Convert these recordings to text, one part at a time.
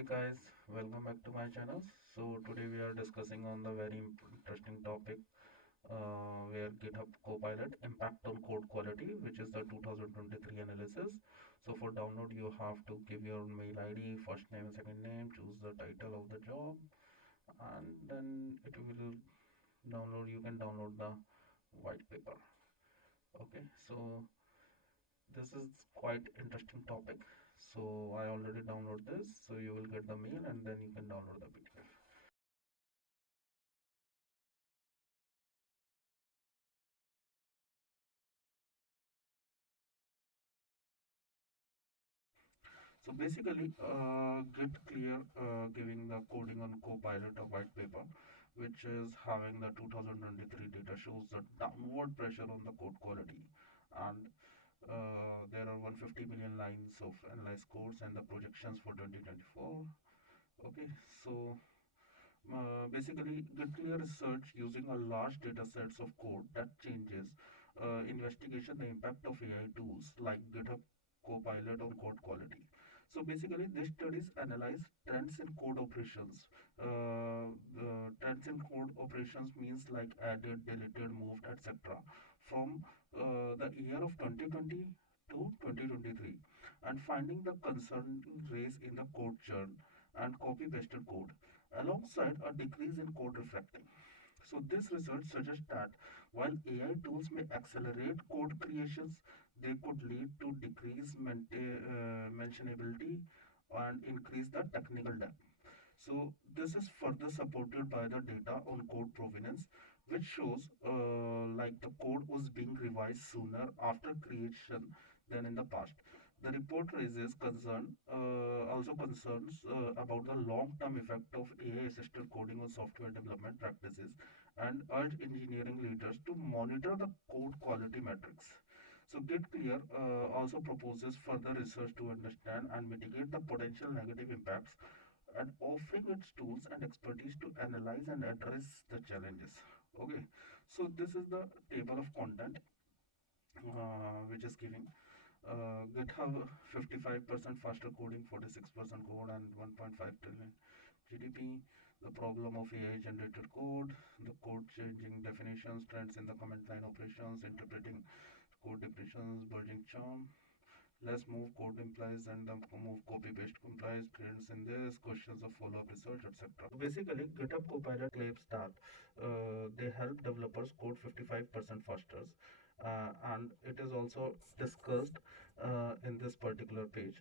Hey guys, welcome back to my channel. So today we are discussing on the very interesting topic where GitHub Copilot impact on code quality, which is the 2023 analysis. So for download, you have to give your mail ID, first name, second name, choose the title of the job, and then it will download. You can download the white paper. Okay, so this is quite interesting topic. So I already download this, so you will get the mail and then you can download the PDF. So basically, GitClear giving the coding on Copilot a white paper, which is having the 2023 data shows the downward pressure on the code quality, and there are 150 million lines of analyzed codes and the projections for 2024. Okay, so basically, GitClear research using a large data sets of code that changes investigation the impact of AI tools like GitHub Copilot on code quality. So basically, these studies analyze trends in code operations. Trends in code operations means like added, deleted, moved, etc. from the year of 2020 to 2023, and finding the concerning raise in the code churn and copy pasted code alongside a decrease in code refactoring. So this research suggests that while AI tools may accelerate code creations, they could lead to decreased mentionability and increase the technical debt. So this is further supported by the data on code provenance, which shows like the code was being revised sooner after creation than in the past. The report raises also concerns about the long-term effect of AI-assisted coding on software development practices and urge engineering leaders to monitor the code quality metrics. So GitClear also proposes further research to understand and mitigate the potential negative impacts and offering its tools and expertise to analyze and address the challenges. Okay, so this is the table of content which is giving GitHub 55% faster coding, 46% code, and 1.5 trillion GDP. The problem of AI generated code, the code changing definitions, trends in the command line operations, interpreting code definitions, burgeoning charm. Less move code implies and the move copy paste complies, trends in this, questions of follow up research, etc. Basically, GitHub Copilot claims that they help developers code 55% faster, and it is also discussed in this particular page.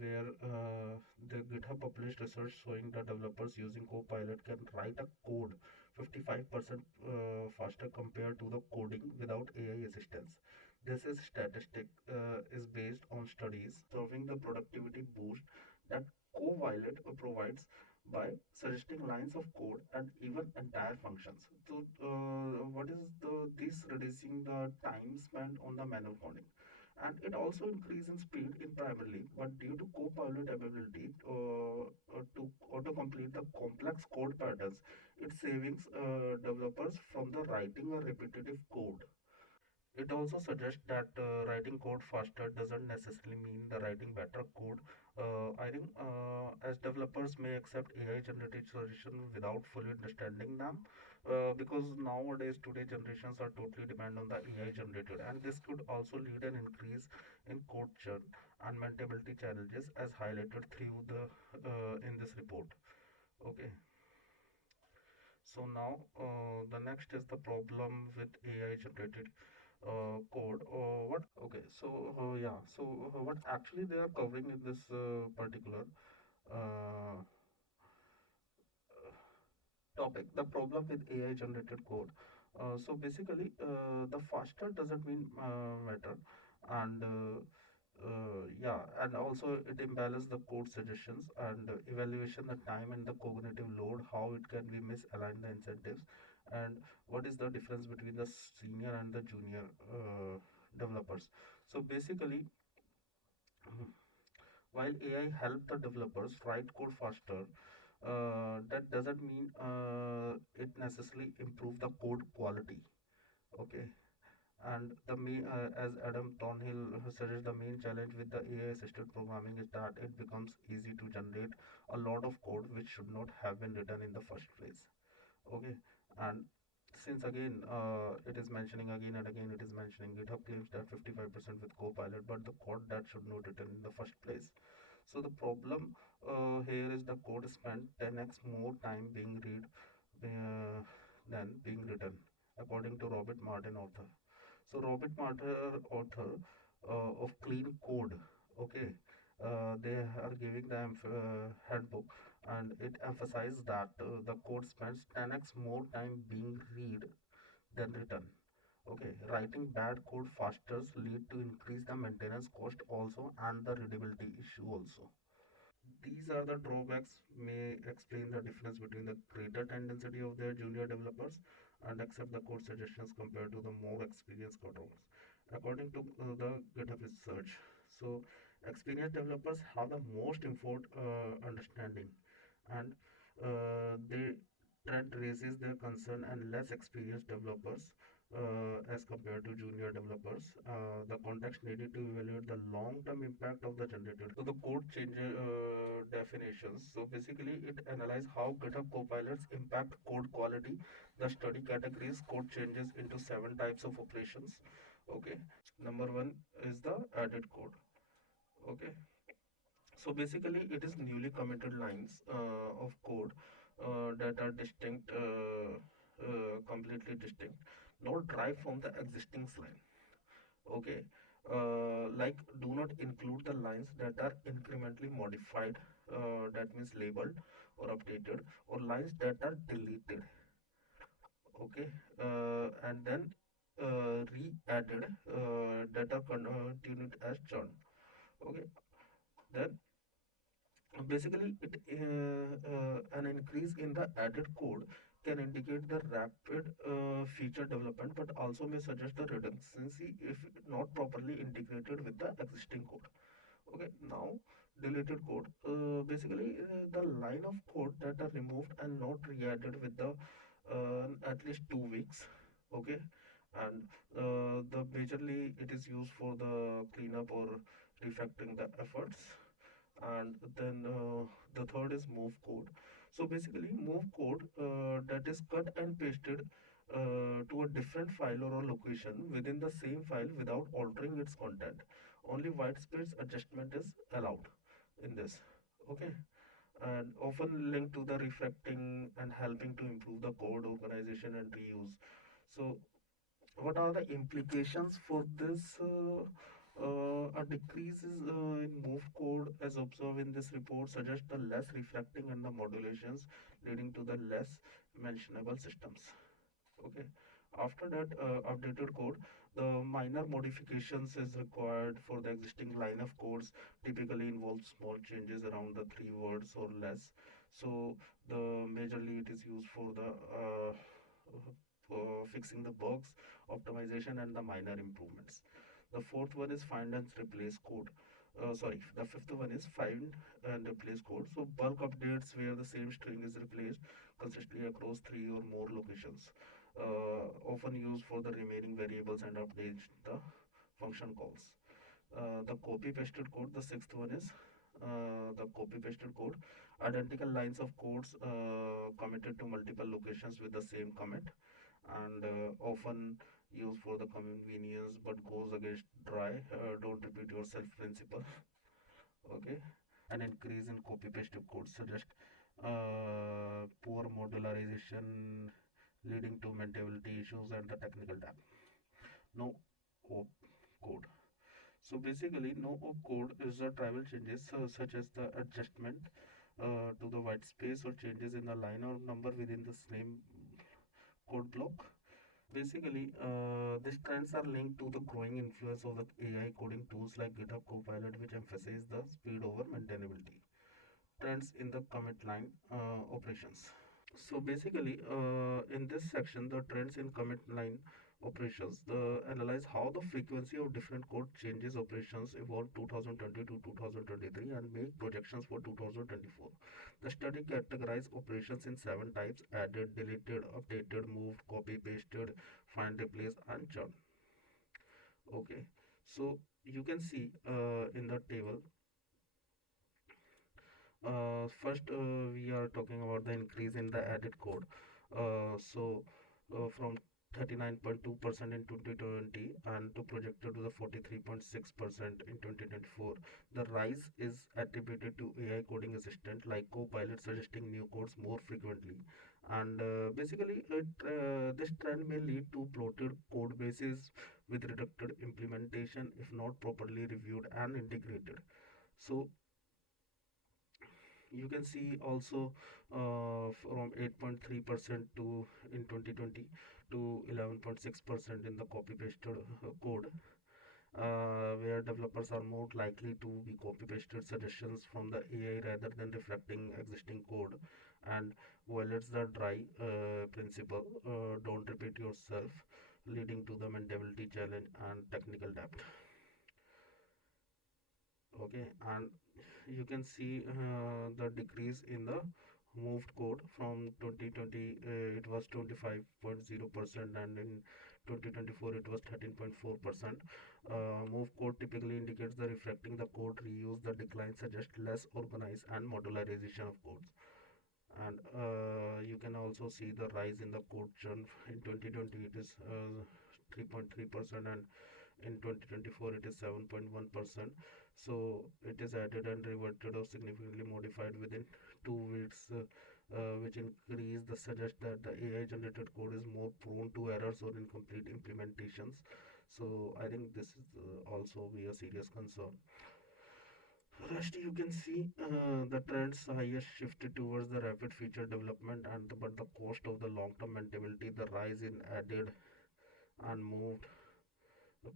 Where the GitHub published research showing that developers using Copilot can write a code 55% faster compared to the coding without AI assistance. This is statistic is based on studies observing the productivity boost that Copilot provides by suggesting lines of code and even entire functions. So, what is this reducing the time spent on the manual coding? And it also increases in speed in primarily, but due to Copilot ability to auto-complete the complex code patterns, it savings developers from the writing a repetitive code. It also suggests that writing code faster doesn't necessarily mean the writing better code. I think as developers may accept AI generated solutions without fully understanding them, because nowadays today generations are totally dependent on the AI generated, and this could also lead an increase in code churn and maintainability challenges as highlighted through the in this report. Okay. So now the next is the problem with AI generated code. What? Okay. So yeah. So what actually they are covering in this particular uh, topic? The problem with AI generated code. So basically, the faster doesn't mean matter, and yeah, and also it imbalance the code suggestions and evaluation the time and the cognitive load, how it can be misaligned the incentives, and what is the difference between the senior and the junior developers. So basically, while AI help the developers write code faster, that doesn't mean it necessarily improve the code quality. Okay, And the main, as Adam Thornhill suggests, the main challenge with the AI-assisted programming is that it becomes easy to generate a lot of code which should not have been written in the first place. Okay, and since again it is mentioning again and again, it is mentioning GitHub claims that 55% with Copilot, but the code that should not written in the first place. So the problem here is the code spent 10x more time being read than being written, according to Robert Martin, author. So Robert Martin, author of Clean Code, okay, they are giving the handbook, and it emphasizes that the code spends 10x more time being read than written. Okay, writing bad code faster lead to increase the maintenance cost also and the readability issue also. These are the drawbacks may explain the difference between the greater tendency of their junior developers and accept the code suggestions compared to the more experienced coders. According to the GitHub research, so experienced developers have the most informed understanding, and they trend raises their concern, and less experienced developers as compared to junior developers, the context needed to evaluate the long-term impact of the generated. So the code change definitions. So basically, it analyzes how GitHub Copilots impact code quality. The study categories code changes into 7 types of operations. Okay, number one is the added code. Okay, so basically, it is newly committed lines of code that are distinct, completely distinct, not derived from the existing line. Okay, like do not include the lines that are incrementally modified, that means labeled or updated, or lines that are deleted. Okay, and then re-added that are continued as churn. Okay, then basically it an increase in the added code can indicate the rapid feature development, but also may suggest the redundancy if not properly integrated with the existing code. Okay, now deleted code, basically the line of code that are removed and not re-added with the at least 2 weeks. Okay, and the majorly it is used for the cleanup or refactoring the efforts. And then the third is move code. So basically move code that is cut and pasted to a different file or a location within the same file without altering its content. Only white space adjustment is allowed in this. Okay, and often linked to the refactoring and helping to improve the code organization and reuse. So what are the implications for this? A decrease in move code as observed in this report suggests the less reflecting and the modulations, leading to the less mentionable systems. Okay, after that updated code, the minor modifications is required for the existing line of codes, typically involves small changes around the 3 words or less. So the majorly it is used for the fixing the bugs, optimization, and the minor improvements. The fourth one is find and replace code. Sorry, the fifth one is find and replace code. So bulk updates where the same string is replaced consistently across 3 or more locations, often used for the remaining variables and update the function calls. The copy pasted code, the sixth one is the copy pasted code, identical lines of codes committed to multiple locations with the same commit, and often used for the convenience but goes against dry don't repeat yourself principle. Okay, an increase in copy paste code suggest poor modularization leading to maintainability issues and the technical debt. No op code. So basically no op code is the trivial changes such as the adjustment to the white space or changes in the line or number within the same code block. Basically, these trends are linked to the growing influence of the AI coding tools like GitHub Copilot, which emphasize the speed over maintainability. Trends in the commit line operations. So basically, in this section, the trends in commit line operations, the analyze how the frequency of different code changes operations evolved 2020 to 2023 and make projections for 2024. The study categorized operations in 7 types: added, deleted, updated, moved, copy, pasted, find, replace, and churn. Okay, so you can see in the table. First, we are talking about the increase in the added code. From 39.2% in 2020 and to projected to the 43.6% in 2024. The rise is attributed to AI coding assistant like Copilot suggesting new codes more frequently. And this trend may lead to bloated code bases with reduced implementation if not properly reviewed and integrated. So you can see also from 8.3% to in 2020 to 11.6% in the copy pasted code, where developers are more likely to be copy pasted suggestions from the AI rather than reflecting existing code, and violates the dry principle, don't repeat yourself, leading to the maintainability challenge and technical debt. Okay, and you can see the decrease in the moved code from 2020, it was 25.0%, and in 2024 it was 13.4%. Move code typically indicates the reflecting the code reuse. The decline suggests less organized and modularization of codes. And you can also see the rise in the code churn. In 2020 it is 3.3%, and in 2024 it is 7.1%. So it is added and reverted or significantly modified within 2 weeks, which increase the suggest that the AI generated code is more prone to errors or incomplete implementations. So I think this is also be a serious concern. Rest, you can see the trends highest shifted towards the rapid feature development, and but the cost of the long-term maintainability, the rise in added and moved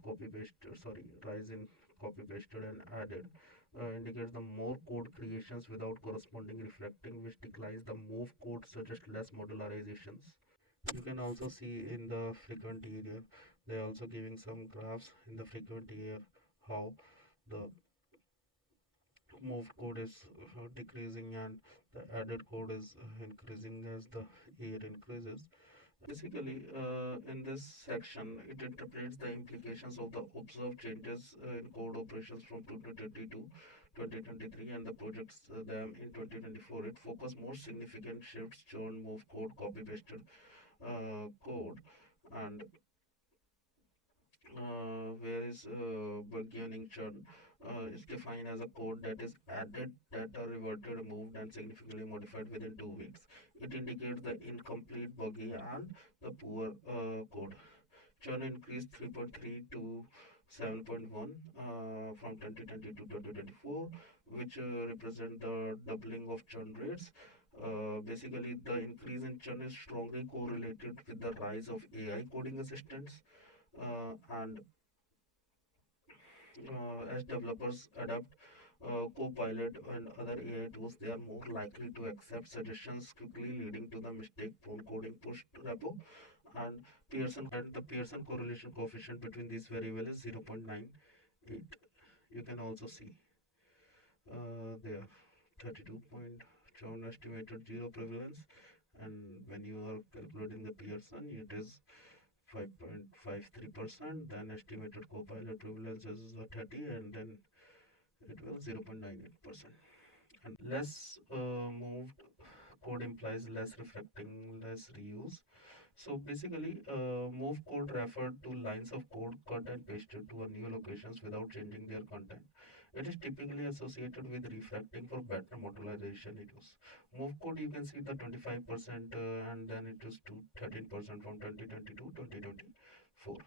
copy paste sorry rise in copy pasted and added indicates the more code creations without corresponding reflecting, which declines the move code suggest less modularizations. You can also see in the frequent area, they are also giving some graphs in the frequent area how the moved code is decreasing and the added code is increasing as the year increases. Basically, in this section, it interprets the implications of the observed changes in code operations from 2020 to 2023 and the projects them in 2024. It focus more significant shifts, churn, move code, copy pasted code, and whereas beginning churn is defined as a code that is added, data reverted, removed, and significantly modified within 2 weeks. It indicates the incomplete, buggy, and the poor code. Churn increased 3.3 to 7.1 from 2020 to 2024, which represent the doubling of churn rates. Basically, the increase in churn is strongly correlated with the rise of AI coding assistants, and as developers adapt Copilot and other AI tools, they are more likely to accept suggestions quickly, leading to the mistake-prone coding push repo. And the Pearson correlation coefficient between these variables is 0.98. You can also see there 32 point Chown estimated zero prevalence, and when you are calculating the Pearson, it is 5.53%. Then estimated copilot prevalence is 30, and then it was 0.98%. And less moved code implies less reflecting, less reuse. So basically, move code referred to lines of code cut and pasted to a new locations without changing their content. It is typically associated with refactoring for better modularization issues. Move code, you can see the 25%, and then it is to 13% from 2020 to 2024.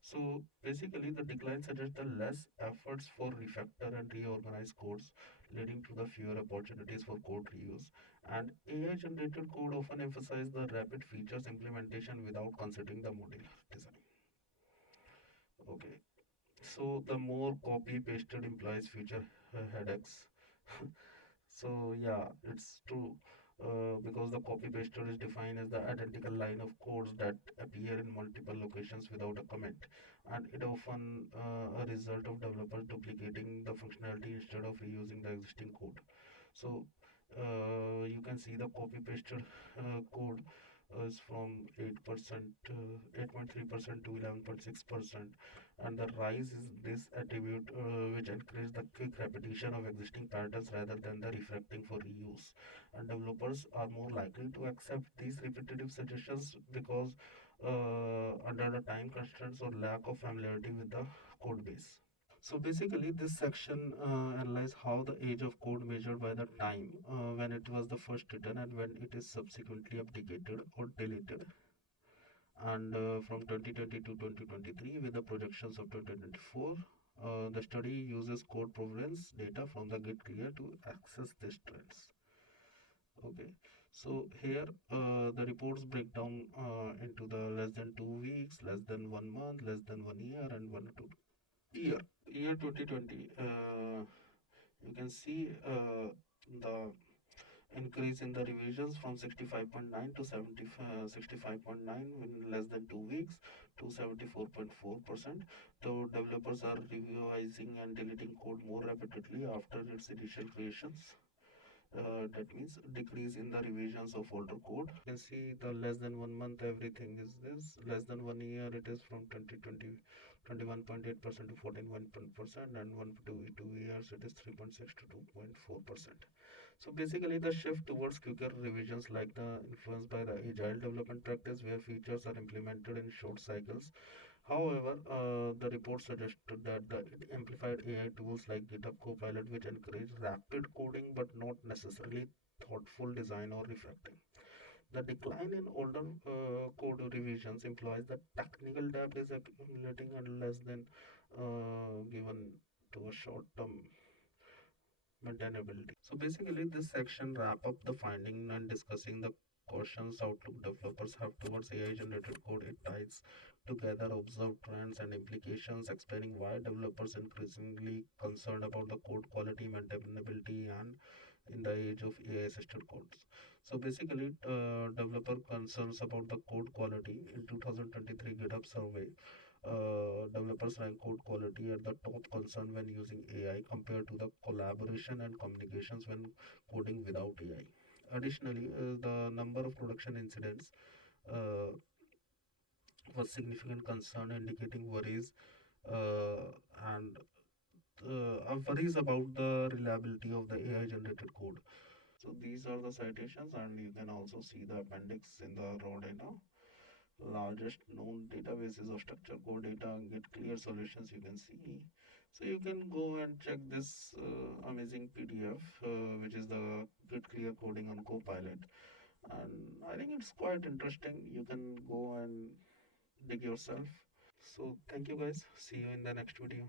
So basically, the decline suggests the less efforts for refactor and reorganize codes, leading to the fewer opportunities for code reuse. And AI generated code often emphasize the rapid features implementation without considering the modular design. Okay, so the more copy pasted implies future headaches. So yeah, it's true. Because the copy pasted is defined as the identical line of codes that appear in multiple locations without a comment, and it often a result of developers duplicating the functionality instead of reusing the existing code. So you can see the copy pasted code is from 8.3% to 11.6%, and the rise is this attribute which encourages the quick repetition of existing patterns rather than the refactoring for reuse. And developers are more likely to accept these repetitive suggestions because under the time constraints or lack of familiarity with the code base. So basically, this section analyzes how the age of code measured by the time when it was the first written and when it is subsequently updated or deleted. And from 2020 to 2023, with the projections of 2024, the study uses code provenance data from the GitClear to access these trends. Okay, so here the reports break down into the less than 2 weeks, less than 1 month, less than 1 year, and 1 to 2 year. Year 2020, you can see the increase in the revisions from 65.9 to 65.9 in less than 2 weeks to 74.4%. So developers are revising and deleting code more rapidly after its initial creations. That means decrease in the revisions of older code. You can see the less than 1 month everything is this. Less than 1 year it is from 2020 21.8% to 14.1%, and 1 to 2 years it is 3.6 to 2.4%. So basically the shift towards quicker revisions like the influenced by the agile development practice where features are implemented in short cycles. However, the report suggested that the amplified AI tools like GitHub Copilot, which encourage rapid coding but not necessarily thoughtful design or refactoring. The decline in older code revisions implies that technical debt is accumulating unless then given to a short-term maintainability. So basically, this section wrap up the finding and discussing the cautions outlook developers have towards AI-generated code. It ties together observed trends and implications, explaining why developers increasingly concerned about the code quality, maintainability, and in the age of AI-assisted codes. So basically, developer concerns about the code quality in 2023 GitHub survey. Developers rank code quality at the top concern when using AI compared to the collaboration and communications when coding without AI. Additionally, the number of production incidents uh, was significant concern, indicating uh, and worries about the reliability of the AI generated code. So these are the citations, and you can also see the appendix in the raw data. Largest known databases of structured code data, GitClear solutions you can see. So you can go and check this amazing PDF, which is the GitClear coding on Copilot, and I think it's quite interesting. You can go and dig yourself. So thank you guys. See you in the next video.